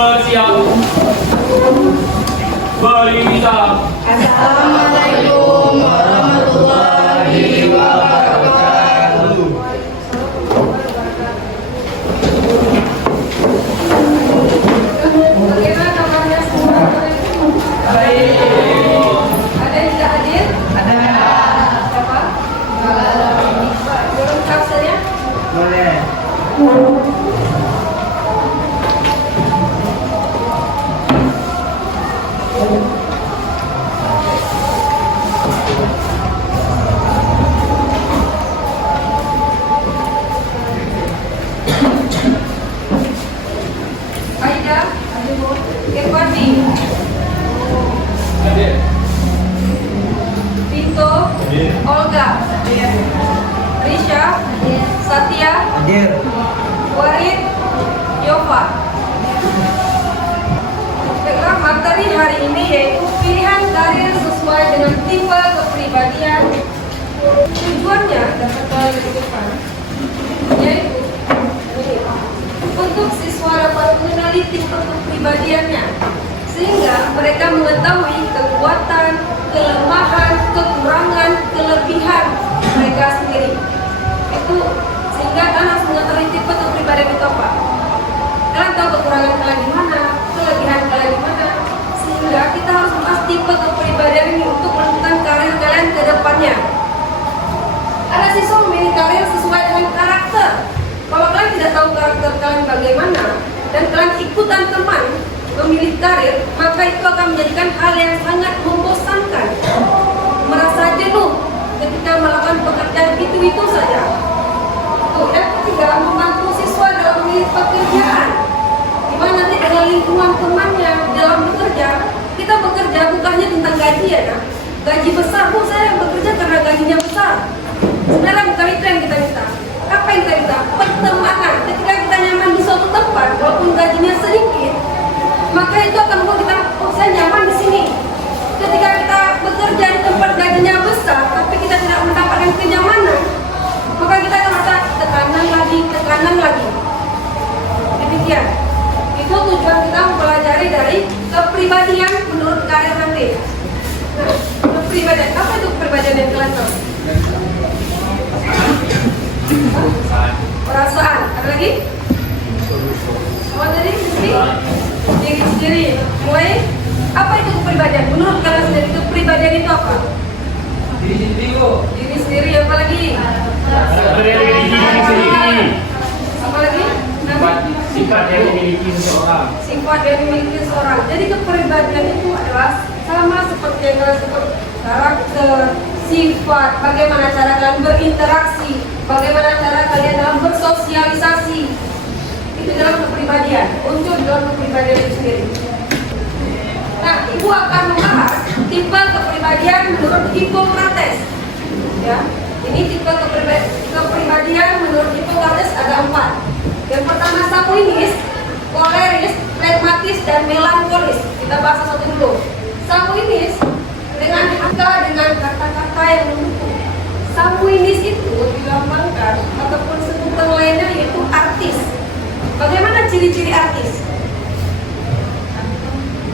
bersiap. Berita. Assalamualaikum warahmatullahi wabarakatuh. Bagaimana kabarnya semua? Baik. Ada yang tidak hadir? Ada? Siapa? Belum kapselnya? Boleh. Aida, Irwandi, Hadir. Pinto, Olga, Risha, Satya, Hadir. Warid, Yova. Baiklah, materi hari ini yaitu pilihan karir sesuai dengan tipe kepribadian. Tujuannya dapat kalian tentukan, yaitu untuk siswa dapat mengenali tipe kepribadiannya, sehingga mereka mengetahui kekuatan, kelemahan, kekurangan, kelebihan mereka sendiri. Itu sehingga kalian harus mengetahui tipe kepribadian itu apa. Kalian tahu kekurangan kalian di mana, kelebihan kalian di mana, sehingga kita harus membahas tipe kepribadian ini untuk menentukan karir kalian ke depannya. Ada siswa memilih karir sesuai dengan karakter. Kalau kalian tidak tahu karakter kalian bagaimana dan kalian ikutan teman memilih karir, maka itu akan menjadikan hal yang sangat membosankan, merasa jenuh ketika melakukan pekerjaan itu saja. Yang ketiga, membantu siswa dalam memilih pekerjaan, di mana nanti dengan lingkungan temannya dalam bekerja. Kita bekerja bukan hanya tentang gaji ya, nah. Gaji besar, bu saya bekerja karena gajinya besar. Sebenarnya bukan itu yang kita minta. Apa yang kita minta? Pertemanan. Ketika kita nyaman di suatu tempat, walaupun gajinya sedikit, maka itu akan membuat kita, oh saya nyaman di sini. Ketika kita bekerja di tempat gajinya besar, tapi kita tidak mendapatkan kenyamanan, maka kita akan merasa tekanan lagi. Demikian. Itu tujuan kita mempelajari dari kepribadian menurut karir nanti. Nah, kepribadian, apa itu kepribadian yang kalian tahu? Perasaan. Ada lagi? Mau jadi diri sendiri. Mulai. Apa itu kepribadian? Menurut kalian sendiri kepribadian itu apa? Diri sendiri kok. Diri sendiri, apa lagi? Karakter yang dimiliki sendiri. Apa lagi? Sifat yang dimiliki seseorang. Sifat yang dimiliki seseorang. Jadi kepribadian itu adalah sama seperti yang kalian sebut, karakter, sifat, bagaimana cara kalian berinteraksi, bagaimana cara kalian dalam bersosialisasi. Itu dalam kepribadian, unsur dalam kepribadian itu sendiri. Nah, ibu akan membahas tipe kepribadian menurut Hippocrates. Ya, ini tipe kepribadian menurut Hippocrates ada 4. Yang pertama sanguinis, koleris, flegmatis, dan melankolis. Kita bahas satu dulu. Sanguinis dengan kata-kata yang mendukung. Sanguinis itu digampangkan ataupun sebutan lainnya yaitu artis. Bagaimana ciri-ciri artis?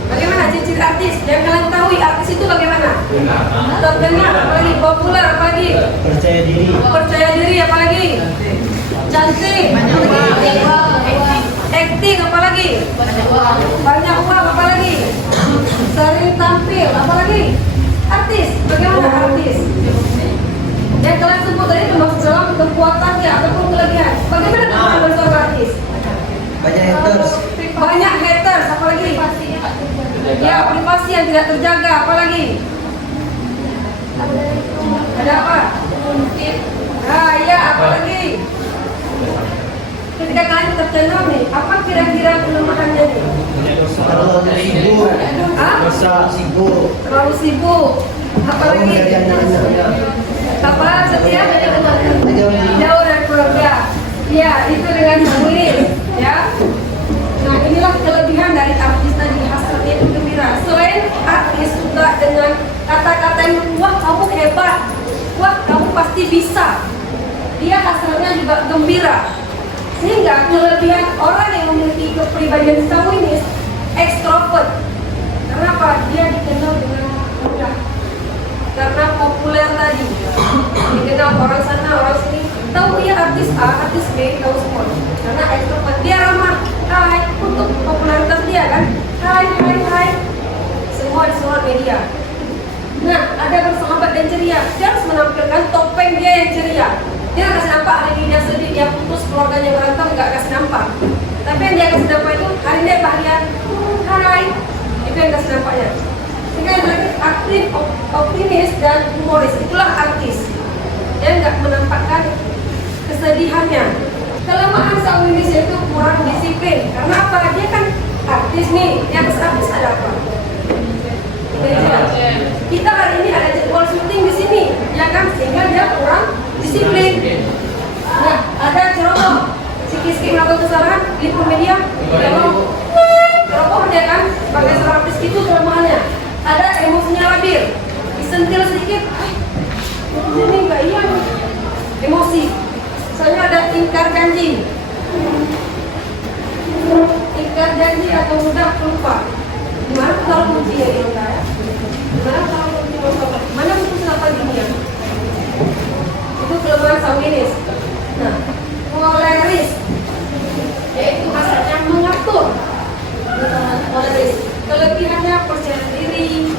Bagaimana ciri-ciri artis? Yang kalian tahu artis itu bagaimana? Terkenal, apalagi populer, apalagi Percaya diri. percaya diri, apalagi cantik, acting, apalagi banyak uang, apalagi sering tampil, apalagi artis. Bagaimana artis? Yang kalian sebut tadi termasuk dalam kekuatannya ataupun kelebihan. Bagaimana kekuatan seorang artis? Banyak haters. Banyak haters, apalagi ya privasi yang tidak terjaga, apalagi ada apa? Nah iya, apalagi ketika kalian terkenal nih, apa kira-kira kelemahannya nih? Terlalu sibuk. Hah? Masa sibuk. Terlalu sibuk, apalagi apa setia jauh dari keluarga. Iya, itu dengan sanguinis, ya. Nah, inilah kelebihan dari artis tadi, hasratnya itu gembira. Selain artis juga dengan kata-kata yang wah kamu hebat, wah kamu pasti bisa. Dia hasratnya juga gembira. Sehingga kelebihan orang yang memiliki kepribadian sanguinis Ekstrovert. Kenapa? Dia dikenal dengan mudah. Karena populer tadi. Dikenal orang sana, orang sini. Tahu dia artis A, artis B, tahu semua. Karena ekstrovert. Dia ramah. Hai, untuk popularitas dia kan. Hai. Semua di sosial media. Nah, ada bersahabat dan ceria. Dia harus menampilkan topeng dia yang ceria. Dia nggak kasih nampak hari ini dia sedih, dia putus, keluarganya berantem, nggak kasih nampak. Tapi yang dia kasih nampak itu hari ini dia bahagia. Hai, itu yang kasih nampaknya. Sehingga yang lagi aktif, optimis dan humoris. Itulah artis. Dia nggak menampakkan kesedihannya. Kelemahan seorang Indonesia itu kurang disiplin. Karena apa? Dia kan artis nih. Yang artis ada apa? Kita hari ini ada jadwal syuting di sini, ya kan? Sehingga dia kurang disiplin. Nah, ada ceroboh. Sikit-sikit melakukan kesalahan, liput media, tidak mau. Ceroboh dia kan, sebagai seorang artis itu kelemahannya. Ada emosinya labil, disentil sedikit, ini enggak iya nih. Emosi. Soalnya ada ingkar janji. Ingkar janji atau mudah lupa. Gimana kalau kunci ya di ya? Gimana kalau kunci motor? Mana kunci apa dunia? Itu kelemahan sanguinis. Nah, koleris, yaitu hasratnya mengatur. Koleris, kelebihannya percaya diri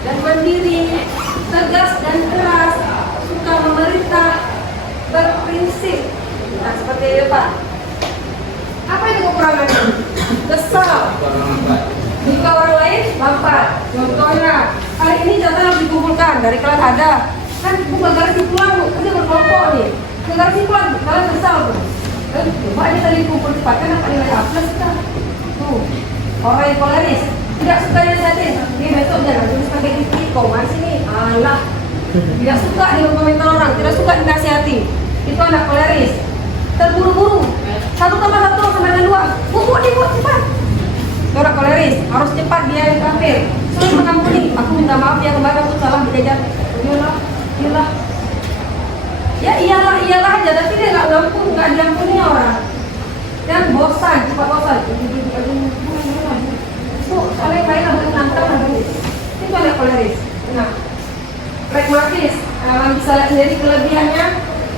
dan mandiri, tegas dan keras, suka memerintah, berprinsip. Nah, seperti itu Pak. Apa itu kekurangannya? Kesal. Jika orang lain bapak, contohnya hari ini data harus dikumpulkan dari kalian ada kan bukan garis simpulan bu, ini berkelompok nih. Garis simpulan kalian besar bu. Coba aja tadi kumpul cepat kan apa nilai A plus kan? Tuh orang yang koleris tidak suka dinasihatin, dia besok jangan tulis pakai titik koma sini, alah. Tidak suka dikomentar orang, tidak suka dinasihati. Itu anak koleris. Terburu-buru, 1 tambah 1 sama dengan 2. Buat cepat. Orang koleris harus cepat dia yang terakhir. Sulit mengampuni. Aku minta maaf ya kemarin aku salah dijajar. Iyalah. Ya iyalah aja. Tapi dia nggak ngampun, nggak diampuni orang. Dan cepat bosan. Itu kalian baik harus menantang. Itu ada koleris. Nah, pragmatis. Bisa lihat sendiri kelebihannya.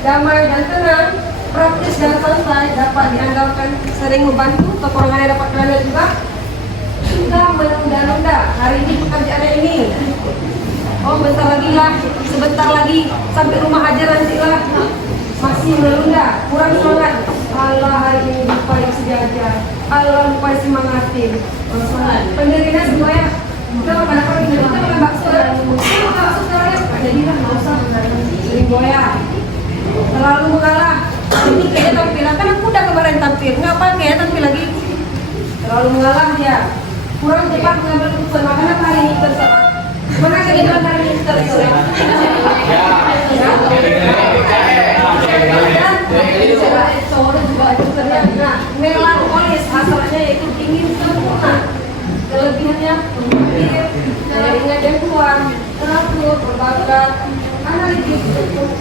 Damai dan tenang, praktis dan santai, dapat diandalkan, sering membantu. Kekurangannya dapat kalian juga. Sudah menunda-nunda, hari ini pekerjaannya ini. Oh sebentar lagi sampai rumah aja nanti lah. Masih menunda, kurang semangat. Allah hari ini lupa aja. Allah lupa semangatin. Pendirinya semua ya. Kita makan bakso ya. Kita makan bakso sekarang ya. Jadilah nggak usah sering goyah. Terlalu mengalah. Ini kayaknya tampilan kan aku udah kemarin tampil. Ngapain kayaknya tampil lagi? Terlalu mengalah dia. Kurang cepat mengambil keputusan. Makanya hari ini terserah. Mana kegiatan hari ini terserah. Dan juga ada teriak. Nah, melankolis hasilnya yaitu ingin sempurna. Kelebihannya pemikir, ingat dan kuat, teratur, berbakat, analitis,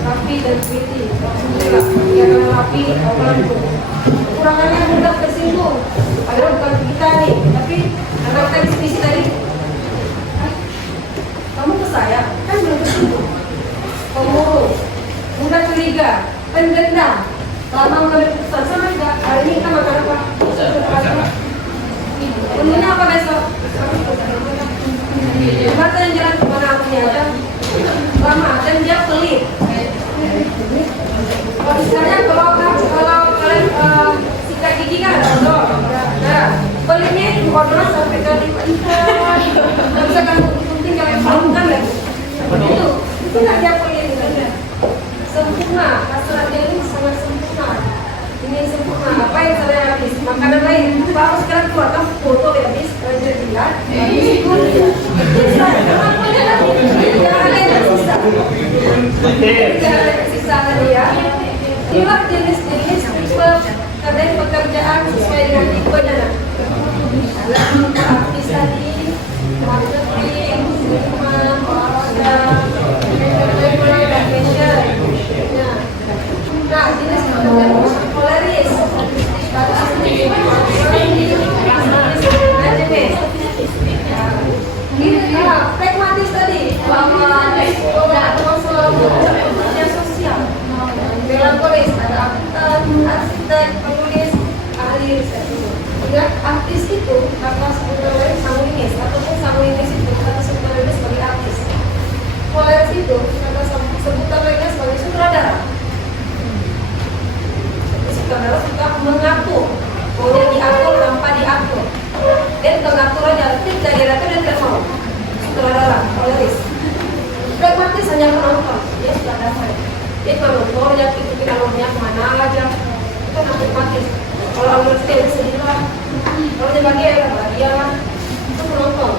rapi dan teliti. Dia akan rapi, kekurangannya mudah tersinggung. Padahal bukan kita nih, tapi anak kita diskusi tadi. Kamu ke saya, kan belum tersinggung. Pemurung, mudah curiga, pendendam, lama mengambil keputusan. Sama juga, hari ini kita makan apa? Menunya apa besok? Jembatan yang jalan kemana aku aja lama dan dia pelit. Misalnya kalau kalian sikat gigi kan ada odol. Nah, pelitnya itu odolnya sampai ke lipat. Nggak bisa kan penting kalian salurkan ya. Itu nggak dia pelit itu. Sempurna, hasrat dia ini sangat sempurna. Ini sempurna. Apa yang saya habis? Makanan lain. Baru sekarang keluarkan foto habis. Jadi lihat. Itu dia. Jangan ada sisa tadi ya. Inilah jenis-jenis tipe kadang pekerjaan sesuai dengan tipenya. Dalam artis tadi, marketing, seniman, olahraga, entertainment, dan fashion. Nah, jenis pekerjaan koleris, statistik, manajemen. Ingat, artis itu kata sebenarnya sanguinis ataupun sanguinis itu kata sebenarnya sebagai artis. Koleris itu kata sebutan lainnya sebagai sutradara. Sutradara suka mengatur, maunya diatur tanpa diatur. Dia suka ngatur aja, tidak dia tidak mau. Sutradara, koleris. Pragmatis hanya penonton, dia suka dasar. Dia penonton yang ikutin alurnya kemana aja. Itu pragmatis. Kalau alur itu sedih lah. Kalau dia bahagia lah. Itu penonton.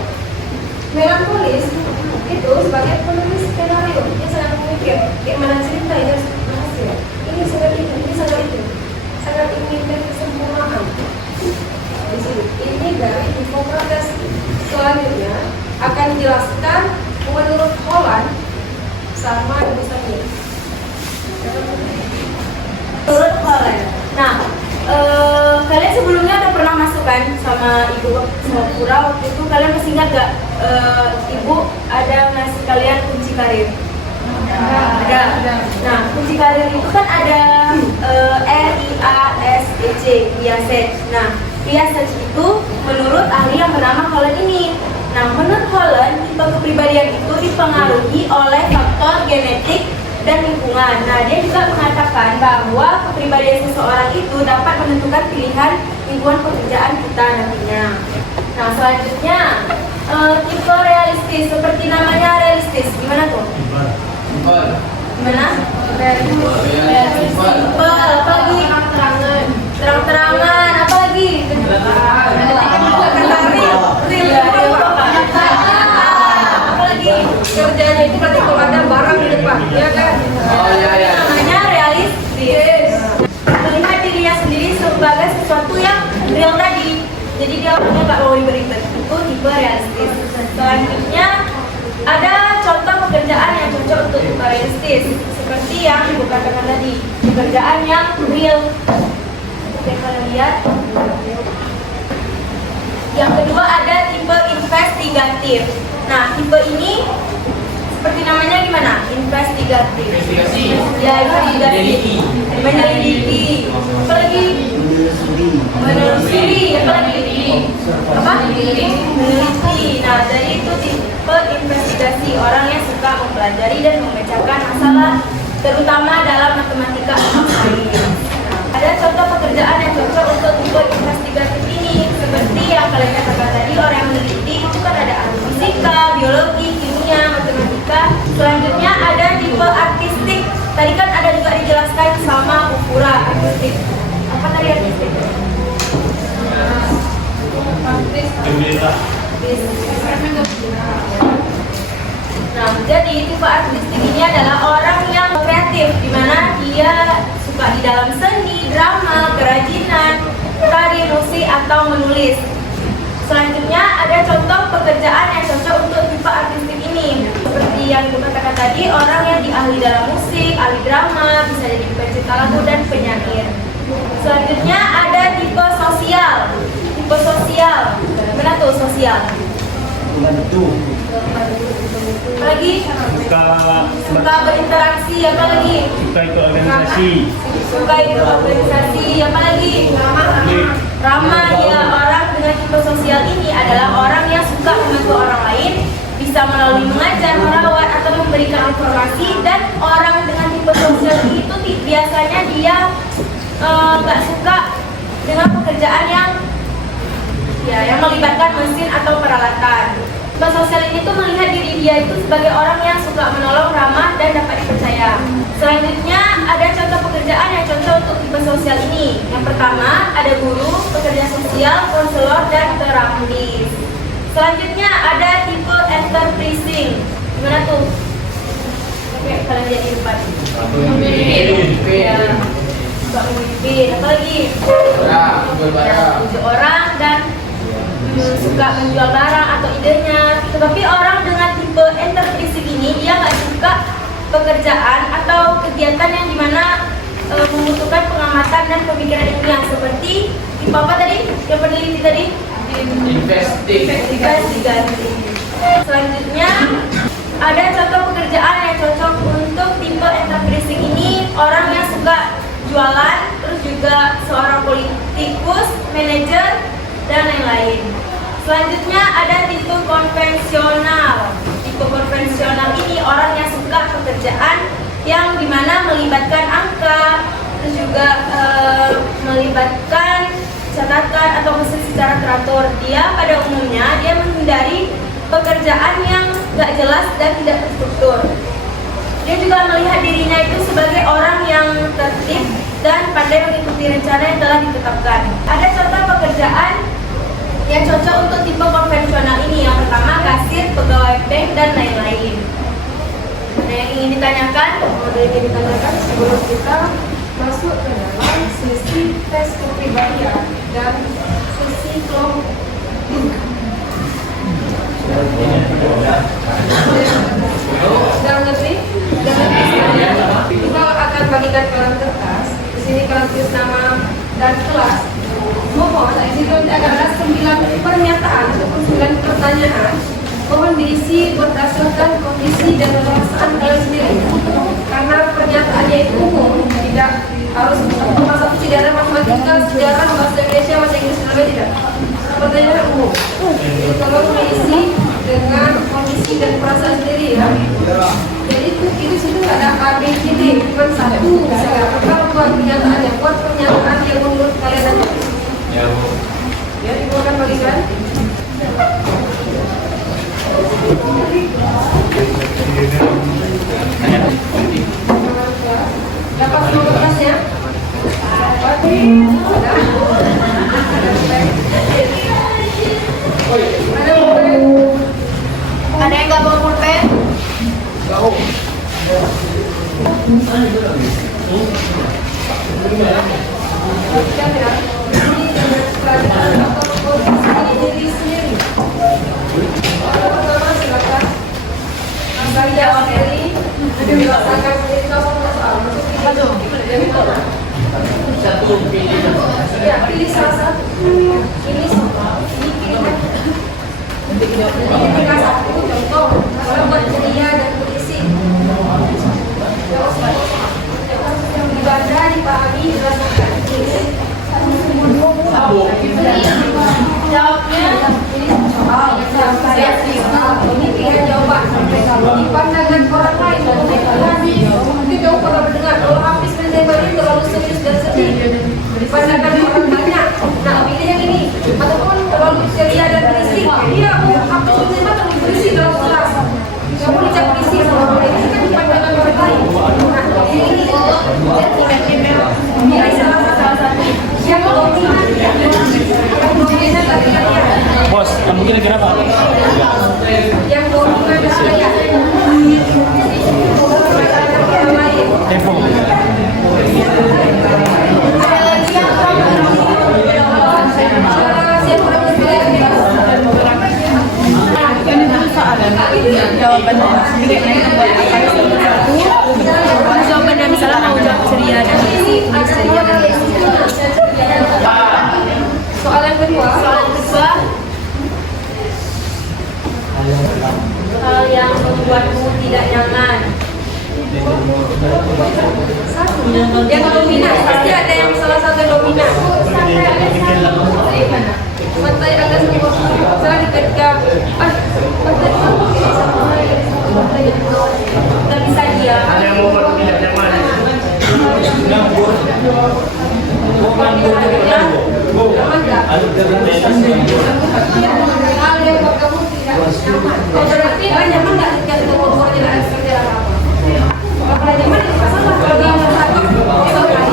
Melankolis itu sebagai penulis skenario. Dia sangat memikir gimana cerita ini harus berhasil. Ini sangat itu, ini sangat itu. Sangat ingin kesempurnaan. Di sini. Ini dari Hippocrates. Selanjutnya akan dijelaskan menurut Holland sama tulisannya. Menurut Holland. Nah, kalian sebelumnya udah pernah masuk kan sama ibu Singapura waktu itu, kalian masih ingat gak ibu ada ngasih kalian kunci karir? Ada. Nah, kunci karir itu kan ada RIASEC, RIASEC. Nah, RIASEC itu menurut ahli yang bernama Holland ini. Nah, menurut Holland, tipe kepribadian itu dipengaruhi oleh faktor genetik dan lingkungan. Nah, dia juga mengatakan bahwa kepribadian seseorang itu dapat menentukan pilihan lingkungan pekerjaan kita nantinya. Nah, selanjutnya tipe realistis, seperti namanya realistis. Gimana tuh? Gimana? Realistis. Simple. Apa lagi? Terang-terangan. Apa lagi? Apa lagi? Kerjanya itu berarti kalau ada barang di depan, ya kan? Namanya realistis. Melihat dirinya sendiri sebagai sesuatu yang real tadi. Jadi dia orangnya nggak mau diberikan. Itu tipe realistis. Selanjutnya ada contoh pekerjaan yang cocok untuk tipe realistis. Seperti yang ibu katakan tadi, pekerjaan yang real. Oke, kalian lihat. Yang kedua ada tipe investigatif. Nah, tipe ini seperti namanya gimana? Investigatif. Investigasi. Ya, investigatif. Menyelidiki. Apa lagi? Menelusuri. Apa lagi? Apa? Meneliti. Nah, dari itu tipe investigasi, orang yang suka mempelajari dan memecahkan masalah, terutama dalam matematika atau sains. Ada contoh pekerjaan yang cocok untuk tipe investigatif ini, seperti yang kalian katakan tadi, orang yang meneliti itu kan ada ahli fisika, biologi, kimia, matematika. Selanjutnya ada tipe artistik. Tadi kan ada juga dijelaskan sama Ukura artistik. Apa tadi artistik? Nah, jadi tipe artistik ini adalah orang yang kreatif, di mana dia suka di dalam seni, drama, kerajinan, tari, musik, atau menulis. Selanjutnya ada contoh pekerjaan yang cocok untuk tipe artistik ini. Seperti yang gue katakan tadi, orang yang ahli dalam musik, ahli drama, bisa jadi pencipta lagu dan penyair. Selanjutnya ada tipe sosial. Tipe sosial, mana tuh sosial? Membantu. Apa lagi? Suka berinteraksi, apa lagi? Suka ikut organisasi. Suka ikut organisasi, apa lagi? Ramah, ya. Orang dengan tipe sosial ini adalah orang yang suka membantu orang lain, bisa melalui mengajar, merawat, atau memberikan informasi. Dan orang dengan tipe sosial ini tuh biasanya dia nggak suka dengan pekerjaan yang melibatkan mesin atau peralatan. Tipe sosial ini tuh melihat diri dia itu sebagai orang yang suka menolong, ramah, dan dapat dipercaya. Selanjutnya ada contoh pekerjaan yang cocok untuk tipe sosial ini. Yang pertama ada guru, pekerja sosial, konselor, dan terapis. Selanjutnya ada tipe enterprising. Gimana tuh? Oke, kalian lihat di depan. Ya, suka memimpin. Apa lagi? Tujuh orang dan suka menjual barang atau idenya. Tetapi orang dengan tipe enterprising ini dia nggak suka pekerjaan atau kegiatan yang dimana membutuhkan pengamatan dan pemikiran ilmiah, seperti tipe apa tadi? Yang peneliti tadi? Investigasi. Selanjutnya ada contoh pekerjaan yang cocok untuk tipe enterprising ini, orang yang suka jualan, terus juga seorang politikus, manajer, dan lain-lain. Selanjutnya ada tipe konvensional. Tipe konvensional ini orang yang suka pekerjaan yang dimana melibatkan angka, terus juga melibatkan catatan atau mesin secara teratur. Dia pada umumnya dia menghindari pekerjaan yang gak jelas dan tidak terstruktur. Dia juga melihat dirinya itu sebagai orang yang tertib dan pandai mengikuti rencana yang telah ditetapkan. Ada contoh pekerjaan yang cocok untuk tipe konvensional ini. Yang pertama, kasir, pegawai bank, dan lain-lain. Nah, yang ingin ditanyakan, sebelum kita masuk ke dalam sesi tes kepribadian dan sesi kelompok. Sudah mengerti? Kita akan bagikan dalam kertas. Di sini kalian tulis nama dan kelas. Mohon, di situ ada 9 pernyataan ataupun 9 pertanyaan. Mohon diisi berdasarkan kondisi dan perasaan kalian sendiri. Karena pernyataannya itu umum, tidak harus satu sejarah matematika, sejarah bahasa Indonesia, bahasa Inggris, tidak. Pertanyaan umum. Jadi tolong diisi dengan kondisi dan perasaan sendiri ya. Jadi itu situ nggak ada A, B, C, D, cuma satu misalnya. Kalau buat pernyataannya, buat pernyataan yang menurut kalian aja. Ya, Bu. Ya, ibu akan bagikan. Dapat semua kertasnya? ada yang nggak bawa pulpen? Satu pilih. Ya, pilih salah satu. Ini pilih. Ini tinggal satu contoh. Kalau buat ceria dan berisi. Dibaca, dipahami, dirasakan. Jawabnya ini pilihan jawaban. Di pandangan orang lain, mungkin jauh pernah mendengar kalau habis menembaknya terlalu serius dan sedih. Di pandangan orang banyak. Nah, pilih yang ini. Ataupun terlalu ceria dan berisi. Iya, habis menembak terlalu berisi dalam kelas. Kamu dicap berisi sama berisi kan di pandangan orang lain. Nah, ini pilih salah satu. Yang dominan Bos, kamu kira-kira apa? yang dominan saya. Tempo. Jawabannya misalnya mau jawab ceria dan berisi, tulis ceria dan berisi. Soal yang kedua. Hal yang membuatmu tidak nyaman. Satu. Yang dominan pasti ada yang salah satu yang dominan. Pantai agak semua. Misalnya ketika Gak bisa dia. Ada yang mau tidak nyaman. hal yang buat kamu tidak nyaman. Oh, berarti nyaman nggak ketika kita ngobrol tidak ada kerja apa-apa. Kalau nyaman itu masalah. Kalau dia satu,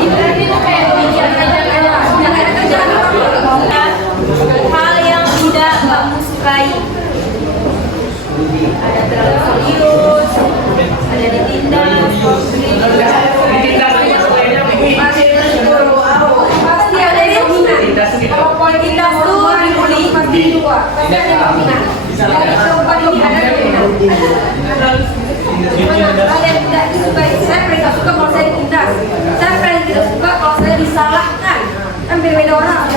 berarti itu kayak demikian aja sudah ada kerjaan apa-apa. Hal yang tidak kamu sukai. Ada terlalu serius, ada ditindas, Pasti ada yang dominan. Kalau ditindas tuh dibully. pasti dua. Pasti ada yang dominan. Dari perempuan ini ada yang dominan. Hal yang tidak disukai. Saya paling tidak suka kalau saya ditindas. Saya paling tidak suka kalau saya disalahkan. Kan berbeda orang.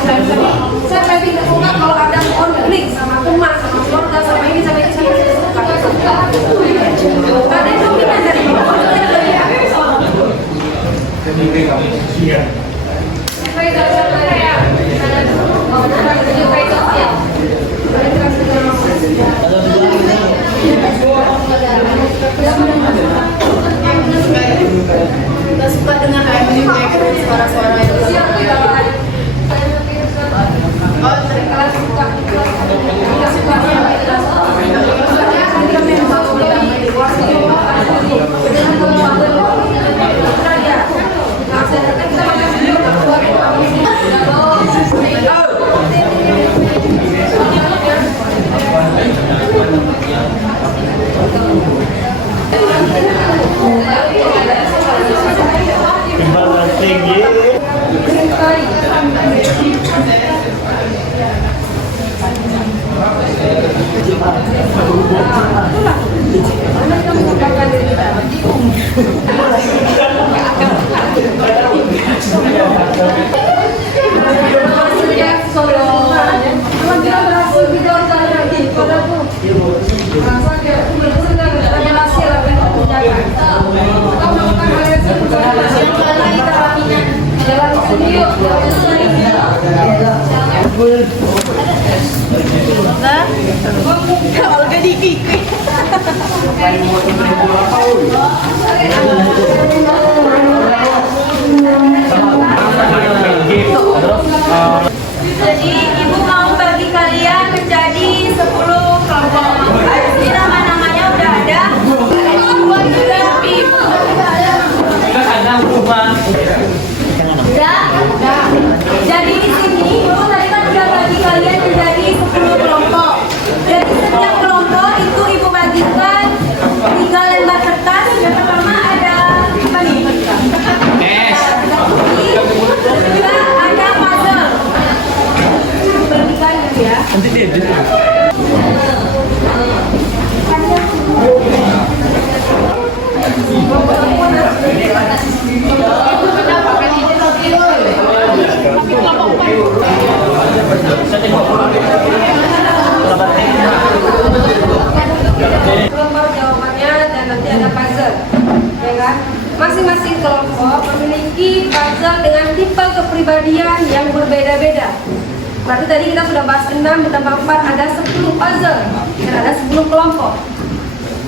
Saya paling tidak suka kalau ada konflik sama teman, sama keluarga, sama ini, sama itu, sama itu. Saya suka. Ada yang dominan dari bawah. Iya. Saya tidak suka ya. Mereka suka Timbangan tinggi. Olga dikikik. Jadi ibu mau bagi kalian menjadi 10 kelompok. Ini nama-namanya udah ada. Udah. Jadi di sini ibu tadi kan udah bagi kalian menjadi 10 kelompok. Jadi setiap kelompok itu ibu bagikan 3 lembar kertas. Yang pertama ada apa nih? Kedua ada puzzle. Bagikan dulu ya. Nanti dia. Kelompok jawabannya dan nanti ada puzzle, ya kan? Masing-masing kelompok memiliki puzzle dengan tipe kepribadian yang berbeda-beda. Berarti tadi kita sudah bahas 6 ditambah 4 ada 10 puzzle dan ada 10 kelompok.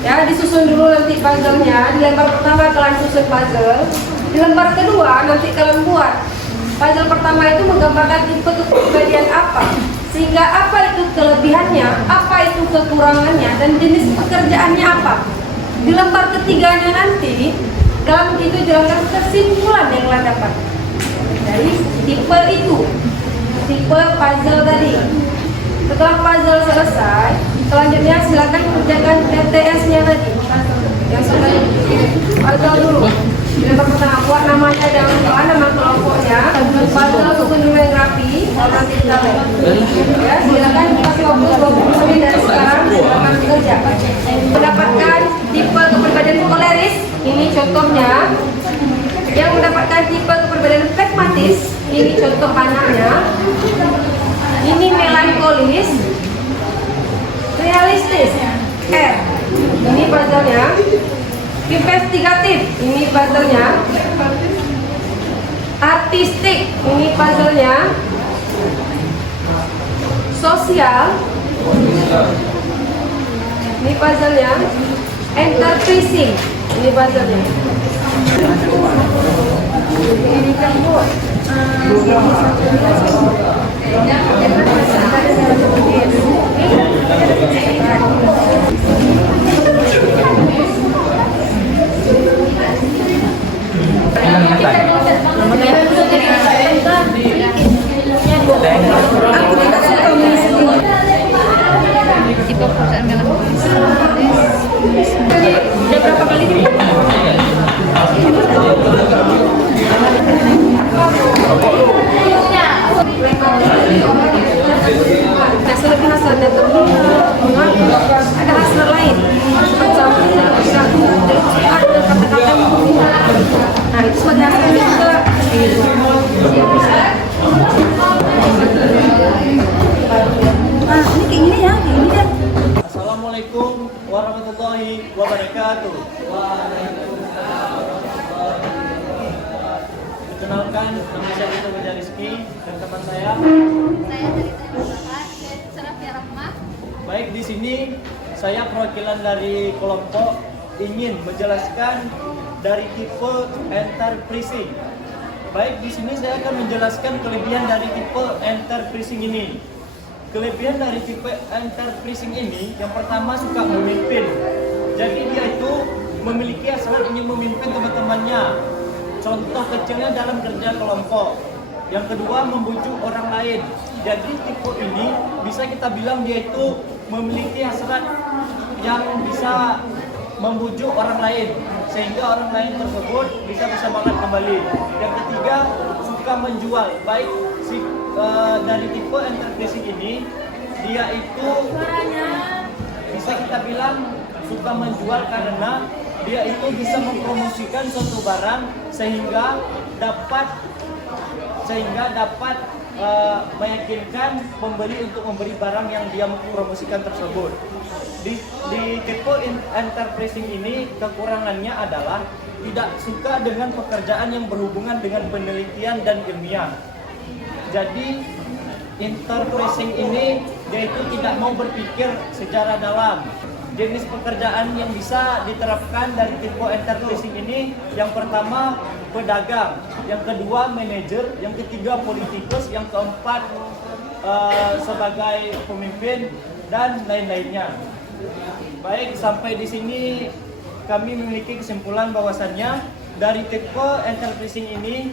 Ya, disusun dulu nanti puzzle-nya. Di lembar pertama kalian susun puzzle. Di lembar kedua nanti kalian buat. Puzzle pertama itu menggambarkan tipe kepribadian apa, sehingga apa itu kelebihannya, apa itu kekurangannya, dan jenis pekerjaannya apa. Di lembar ketiganya nanti dalam itu jelaskan kesimpulan yang kalian dapat dari tipe itu, tipe puzzle tadi. Setelah puzzle selesai, selanjutnya silakan kerjakan TTS-nya tadi. Yang sudah puzzle dulu. Di lembar pertama buat namanya dan nama kelompoknya. Puzzle susun dulu yang rapi. Nanti kita lihat. Ya, silakan kasih waktu 20 menit dari sekarang. Silakan bekerja. Mendapatkan tipe kepribadian koleris. Ini contohnya. Yang mendapatkan tipe kepribadian pragmatis. Ini contoh anaknya. Ini melankolis, realistis, R. Ini puzzle-nya. Investigatif, ini puzzle-nya. Artistik, ini puzzle-nya. Sosial, ini puzzle-nya. Enterprising, ini puzzle-nya. Ini kan Bu. Tipe perusahaan melankolis. Udah berapa kali nih? Nah, selebih hasil data ada hasil lain macam ada kata-kata. Nah, itu sebagai hasilnya juga. Nah, ini kayak gini ya, kayak gini ya. Assalamualaikum warahmatullahi wabarakatuh. Perkenalkan, nama saya Vito Rizky dan teman saya. Saya dari Bapak Serafia Rahmah. Baik, di sini saya perwakilan dari kelompok ingin menjelaskan dari tipe enterprising. Baik, di sini saya akan menjelaskan kelebihan dari tipe enterprising ini. kelebihan dari tipe enterprising ini, yang pertama suka memimpin. Jadi dia itu memiliki hasrat ingin memimpin teman-temannya. Contoh kecilnya dalam kerja kelompok. Yang kedua, membujuk orang lain. Jadi tipe ini bisa kita bilang dia itu memiliki hasrat yang bisa membujuk orang lain sehingga orang lain tersebut bisa bersemangat kembali. Yang ketiga, suka menjual. Baik dari tipe enterprising ini, dia itu bisa kita bilang suka menjual karena dia itu bisa mempromosikan suatu barang sehingga dapat meyakinkan pembeli untuk membeli barang yang dia mempromosikan tersebut. Di tipe enterprising ini kekurangannya adalah tidak suka dengan pekerjaan yang berhubungan dengan penelitian dan ilmiah. Jadi enterprising ini dia itu tidak mau berpikir secara dalam. Jenis pekerjaan yang bisa diterapkan dari tipe enterprising ini, yang pertama pedagang, yang kedua manajer, yang ketiga politikus, yang keempat sebagai pemimpin dan lain-lainnya. Baik, sampai di sini kami memiliki kesimpulan bahwasannya dari tipe enterprising ini,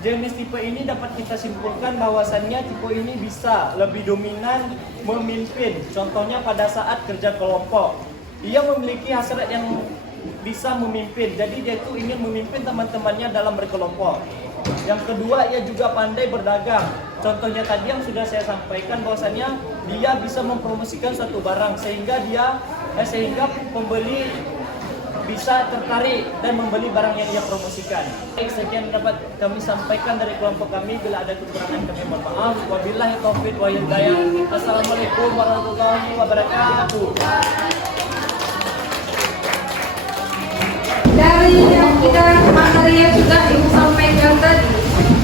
jenis tipe ini dapat kita simpulkan bahwasannya tipe ini bisa lebih dominan memimpin. Contohnya pada saat kerja kelompok, ia memiliki hasrat yang bisa memimpin. Jadi dia itu ingin memimpin teman-temannya dalam berkelompok. Yang kedua, ia juga pandai berdagang. Contohnya tadi yang sudah saya sampaikan bahwasannya dia bisa mempromosikan suatu barang sehingga pembeli bisa tertarik dan membeli barang yang ia promosikan. Baik, sekian dapat kami sampaikan dari kelompok kami. Bila ada kekurangan kami mohon maaf. Wabillahi taufiq wal hidayah. Assalamualaikum warahmatullahi wabarakatuh. Dari yang materi yang sudah Ibu sampaikan tadi,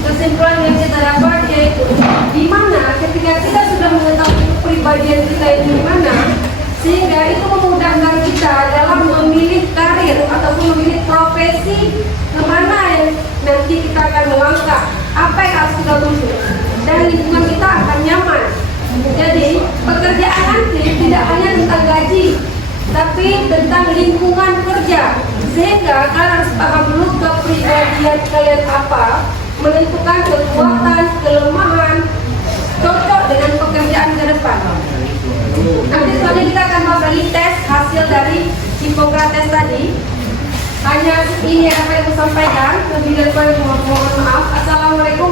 kesimpulan yang kita dapat yaitu di mana ketika kita sudah mengetahui kepribadian kita ini di mana, sehingga itu memudahkan kita dalam memilih karir ataupun memilih profesi kemana yang nanti kita akan melangkah, apa yang harus kita tuju, dan lingkungan kita akan nyaman. Jadi pekerjaan nanti tidak hanya tentang gaji, tapi tentang lingkungan kerja, sehingga kalian harus paham dulu kepribadian kalian apa, menentukan kekuatan, kelemahan, cocok dengan pekerjaan ke depan. Nanti selanjutnya kita akan bahas lagi tes hasil dari Hippocrates tadi. Hanya ini yang akan saya sampaikan. Lebih dari mohon maaf. Assalamualaikum